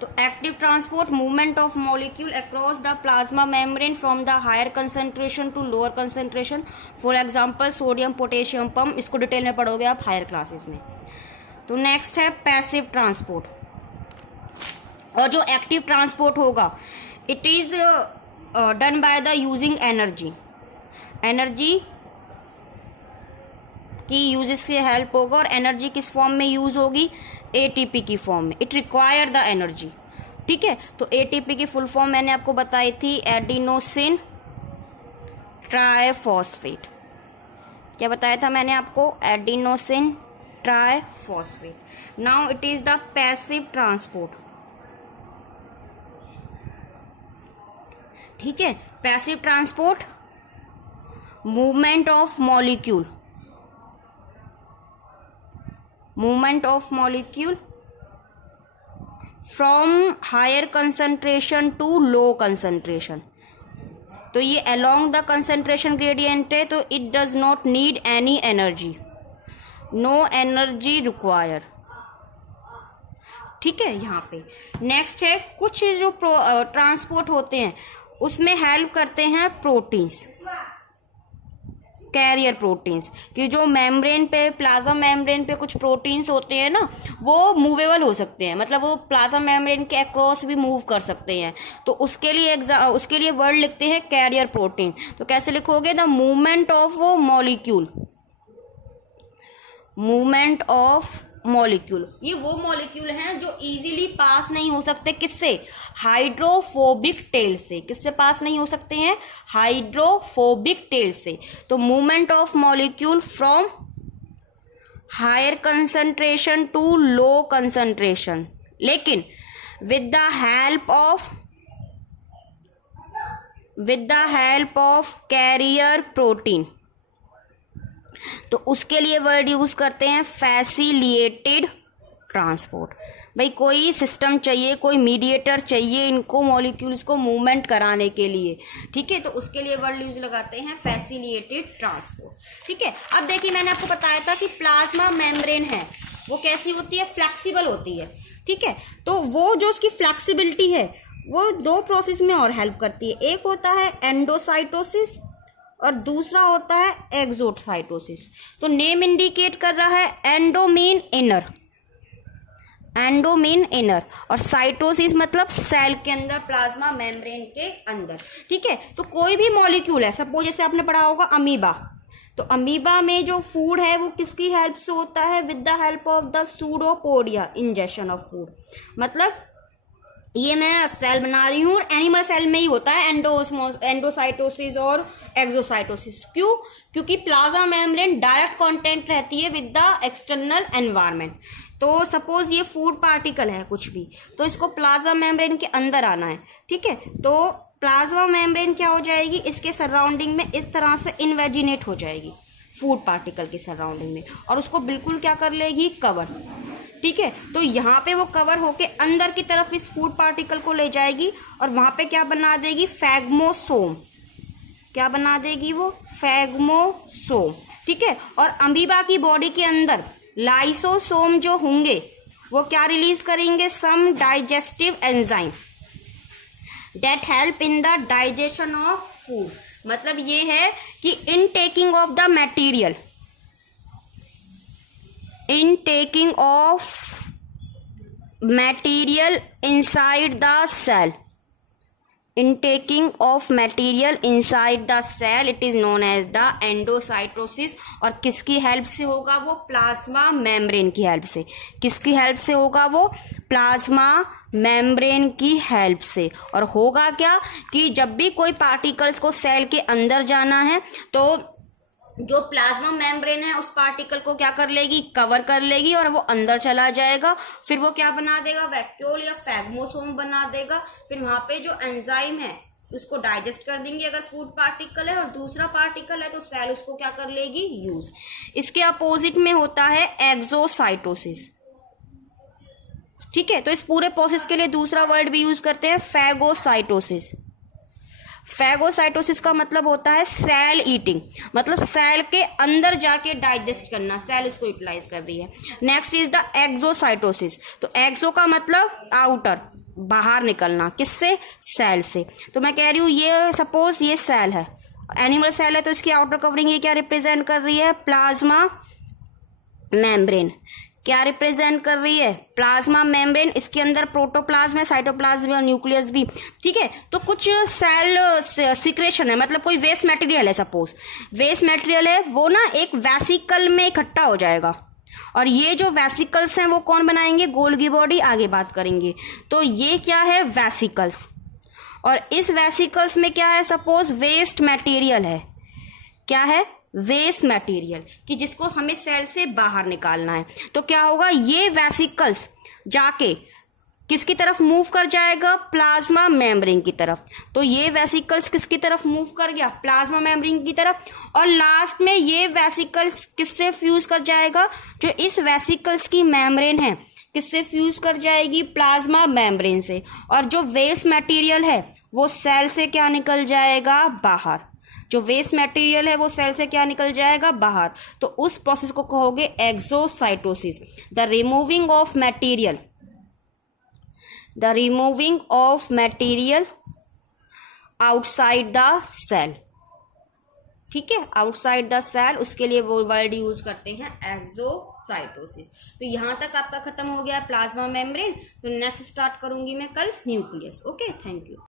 तो active transport movement of molecule across the plasma membrane from the higher concentration to lower concentration, for example sodium potassium pump, इसको detail में पढ़ोगे आप higher classes में। तो next है passive transport. और जो एक्टिव ट्रांसपोर्ट होगा it is done by the using energy, energy की यूज से हेल्प होगा। और एनर्जी किस फॉर्म में यूज होगी? एटीपी की फॉर्म में। इट रिक्वायर द एनर्जी, ठीक है। तो एटीपी की फुल फॉर्म मैंने आपको बताई थी, एडिनोसिन ट्राइफॉस्फेट। क्या बताया था मैंने आपको? Adenosine triphosphate. Now it is the passive transport, ठीक है। Passive transport movement of molecule, movement of molecule from higher concentration to low concentration. तो ये अलोंग द कंसंट्रेशन ग्रेडियंट है, तो it does not need any energy, no energy require, ठीक है। यहाँ पे नेक्स्ट है कुछ जो ट्रांसपोर्ट होते हैं उसमें हेल्प करते हैं प्रोटीन्स, कैरियर प्रोटीन्स, कि जो मेम्ब्रेन पे, प्लाज्मा मेम्ब्रेन पे कुछ प्रोटीन्स होते हैं ना, वो मूवेबल हो सकते हैं, मतलब वो प्लाज्मा मेम्ब्रेन के अक्रॉस भी मूव कर सकते हैं। तो उसके लिए वर्ड लिखते हैं कैरियर प्रोटीन। तो कैसे लिखोगे? The movement of molecule, movement of molecule, ये वो मॉलिक्यूल हैं जो इजीली पास नहीं हो सकते, किससे? हाइड्रोफोबिक टेल से। किससे पास नहीं हो सकते हैं? हाइड्रोफोबिक टेल से। तो movement of molecule from higher concentration to low concentration, लेकिन with the help of carrier protein. तो उसके लिए वर्ड यूज करते हैं फैसिलिटेटेड ट्रांसपोर्ट। भाई कोई सिस्टम चाहिए, कोई मीडिएटर चाहिए इनको, मॉलिक्यूल्स को मूवमेंट कराने के लिए, ठीक है। तो उसके लिए वर्ड यूज लगाते हैं फैसिलिटेटेड ट्रांसपोर्ट, ठीक है। अब देखिए मैंने आपको बताया था कि प्लाज्मा मेम्ब्रेन है वो कैसी होती है? फ्लेक्सिबल होती है, ठीक है। तो वो जो उसकी फ्लेक्सिबिलिटी है वो दो प्रोसेस में और हेल्प करती है। एक होता है एंडोसाइटोसिस और दूसरा होता है एक्सोसाइटोसिस। तो नेम इंडिकेट कर रहा है endo mean inner, endo mean inner, और साइटोसिस मतलब सेल के अंदर, प्लाज्मा मेम्ब्रेन के अंदर, ठीक है। तो कोई भी मॉलिक्यूल है, सपोज जैसे आपने पढ़ा होगा अमीबा, तो अमीबा में जो फूड है वो किसकी हेल्प से होता है? With the help of the pseudopodia, injection of food. मतलब ये मैं सेल बना रही हूँ, एनिमल सेल में ही होता है एंडोसाइटोसिस और एक्सोसाइटोसिस। क्यों? क्योंकि प्लाज्मा मेम्ब्रेन डायरेक्ट कांटेक्ट रहती है विद द एक्सटर्नल एनवायरनमेंट। तो सपोज ये फूड पार्टिकल है कुछ भी, तो इसको प्लाज्मा मेम्ब्रेन के अंदर आना है, ठीक है। तो प्लाज्मा मेम्ब्रेन क्या हो जाएगी? इसके सराउंडिंग में इस तरह से इन्वेजिनेट हो जाएगी फूड पार्टिकल के सराउंडिंग में, और उसको बिल्कुल क्या कर लेगी? कवर, ठीक है। तो यहाँ पे वो कवर होके अंदर की तरफ इस फूड पार्टिकल को ले जाएगी और वहां पे क्या बना देगी? फैगमोसोम। क्या बना देगी वो? फैगमोसोम, ठीक है। और अमीबा की बॉडी के अंदर लाइसोसोम जो होंगे वो क्या रिलीज करेंगे? Some digestive enzyme that help in the digestion of food. मतलब ये है कि in taking of the material, in taking of material inside the cell, in taking of material inside the cell, it is known as the endocytosis। और किसकी help से होगा वो? Plasma membrane की हेल्प से। किसकी हेल्प से होगा वो? प्लाज्मा मेम्ब्रेन की हेल्प से। और होगा क्या कि जब भी कोई पार्टिकल्स को सेल के अंदर जाना है तो जो प्लाज्मा मेम्ब्रेन है उस पार्टिकल को क्या कर लेगी? कवर कर लेगी और वो अंदर चला जाएगा। फिर वो क्या बना देगा? वैक्यूल या फैगमोसोम बना देगा। फिर वहां पे जो एंजाइम है उसको डाइजेस्ट कर देंगे अगर फूड पार्टिकल है, और दूसरा पार्टिकल है तो सेल उसको क्या कर लेगी? यूज। इसके अपोजिट में होता है एक्सोसाइटोसिस, ठीक है। तो इस पूरे प्रोसेस के लिए दूसरा वर्ड भी यूज करते हैं फैगोसाइटोसिस। फैगोसाइटोसिस का मतलब होता है सेल ईटिंग, मतलब सेल के अंदर जाके डाइजेस्ट करना, सेल उसको यूटिलाइज कर रही है। Next is the exocytosis. तो एक्सो का मतलब आउटर, बाहर निकलना, किससे? सेल से। तो मैं कह रही हूँ ये सपोज ये सेल है, एनिमल सेल है, तो इसकी आउटर कवरिंग ये क्या रिप्रेजेंट कर रही है? Plasma membrane. क्या रिप्रेजेंट कर रही है? Plasma membrane. इसके अंदर प्रोटोप्लाज्म है, साइटोप्लाज्म और न्यूक्लियस भी, ठीक है। तो कुछ सेल सिक्रेशन है, मतलब कोई वेस्ट मटेरियल है, सपोज वेस्ट मटेरियल है, वो ना एक वेसिकल में इकट्ठा हो जाएगा, और ये जो वेसिकल्स हैं वो कौन बनाएंगे? गोल्गी बॉडी, आगे बात करेंगे। तो ये क्या है? वेसिकल्स। और इस वेसिकल्स में क्या है? सपोज वेस्ट मटेरियल है। क्या है? वेस्ट मटेरियल, कि जिसको हमें सेल से बाहर निकालना है। तो क्या होगा? ये वेसिकल्स जाके किसकी तरफ मूव कर जाएगा? प्लाज्मा मेम्ब्रेन की तरफ। तो ये वेसिकल्स किसकी तरफ मूव कर गया? प्लाज्मा मेम्ब्रेन की तरफ। और लास्ट में ये वेसिकल्स किससे फ्यूज कर जाएगा? जो इस वेसिकल्स की मेम्ब्रेन है किससे फ्यूज कर जाएगी? प्लाज्मा मेम्ब्रेन से। और जो वेस्ट मटेरियल है वो सेल से क्या निकल जाएगा? बाहर। जो वेस्ट मटेरियल है वो सेल से क्या निकल जाएगा? बाहर। तो उस प्रोसेस को कहोगे exocytosis, the removing of material, the removing of material outside the cell, ठीक है, आउटसाइड द सेल। उसके लिए वो वर्ड यूज करते हैं एक्सोसाइटोसिस। तो यहां तक आपका खत्म हो गया प्लाज्मा मेम्ब्रेन। तो नेक्स्ट स्टार्ट करूंगी मैं कल न्यूक्लियस। Okay, thank you.